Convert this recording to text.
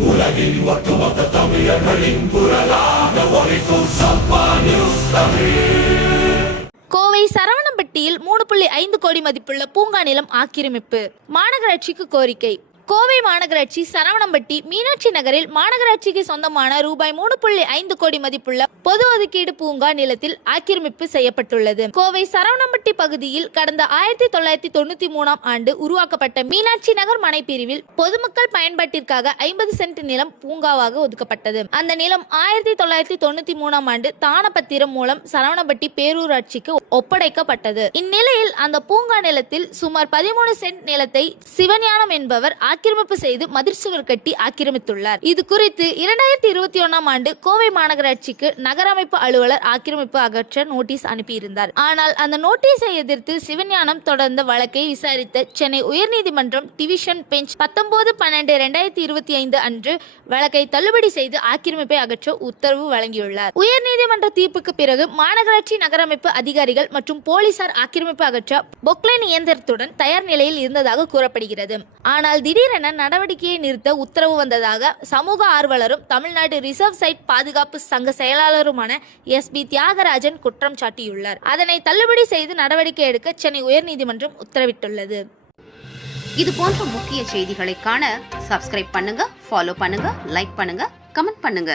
உலகின் ஒட்டுமொத்த தமிழர்களின் குரலாக ஒலிக்கும் சம்பா நியூஸ் தமிழ். கோவை சரவணம்பட்டியில் 3.5 கோடி மதிப்புள்ள பூங்கா நிலம் ஆக்கிரமிப்பு. மாநகராட்சிக்கு கோரிக்கை. கோவை மாநகராட்சி சரவணம்பட்டி மீனாட்சி நகரில் மாநகராட்சிக்கு சொந்தமான ரூபாய் 3.5 கோடி மதிப்புள்ள பொது ஒதுக்கீடு பூங்கா நிலத்தில் ஆக்கிரமிப்பு செய்யப்பட்டுள்ளது. கோவை சரவணம்பட்டி பகுதியில் கடந்த 1993 ஆண்டு உருவாக்கப்பட்ட மீனாட்சி நகர் மனை பிரிவில் பொதுமக்கள் பயன்பாட்டிற்காக 50 சென்ட் நிலம் பூங்காவாக ஒதுக்கப்பட்டது. அந்த நிலம் 1993 ஆண்டு தானப்பத்திரம் மூலம் சரவணம்பட்டி பேரூராட்சிக்கு ஒப்படைக்கப்பட்டது. இந்நிலையில் அந்த பூங்கா நிலத்தில் சுமார் 13 சென்ட் நிலத்தை சிவஞானம் என்பவர் ஆக்கிரமிப்பு செய்து மதிர் சுவர் கட்டி ஆக்கிரமித்துள்ளார். இது குறித்து 2021 ஆண்டு கோவை மாநகராட்சிக்கு நகர அமைப்பு அலுவலர் ஆக்கிரமிப்பு அகற்ற நோட்டீஸ் அனுப்பியிருந்தார். ஆனால் அந்த நோட்டீஸை எதிர்த்து சிவஞானம் தொடர்ந்த வழக்கை விசாரித்த சென்னை உயர்நீதிமன்றம் டிவிஷன் பெஞ்ச் 19/12/2025 அன்று வழக்கை தள்ளுபடி செய்து ஆக்கிரமிப்பை அகற்ற உத்தரவு வழங்கியுள்ளார். உயர்நீதிமன்ற தீர்ப்புக்கு பிறகு மாநகராட்சி நகரமைப்பு அதிகாரிகள் மற்றும் போலீசார் ஆக்கிரமிப்பு அகற்ற பொக்லைன் இயந்திரத்துடன் தயார் நிலையில் இருந்ததாக கூறப்படுகிறது. ஆனால் திடீரென நடவடிக்கையை நிறுத்த உத்தரவு வந்ததாக சமூக ஆர்வலரும் தமிழ்நாடு ரிசர்வ் சைட் பாதுகாப்பு சங்க செயலாளருமான SP தியாகராஜன் குற்றம் சாட்டியுள்ளார். அதனை தள்ளுபடி செய்து நடவடிக்கை எடுக்க சென்னை உயர்நீதிமன்றம் உத்தரவிட்டுள்ளது. இது போன்ற முக்கிய செய்திகளை காண சப்ஸ்கிரைப் பண்ணுங்க, ஃபாலோ பண்ணுங்க, லைக் பண்ணுங்க, கமெண்ட் பண்ணுங்க.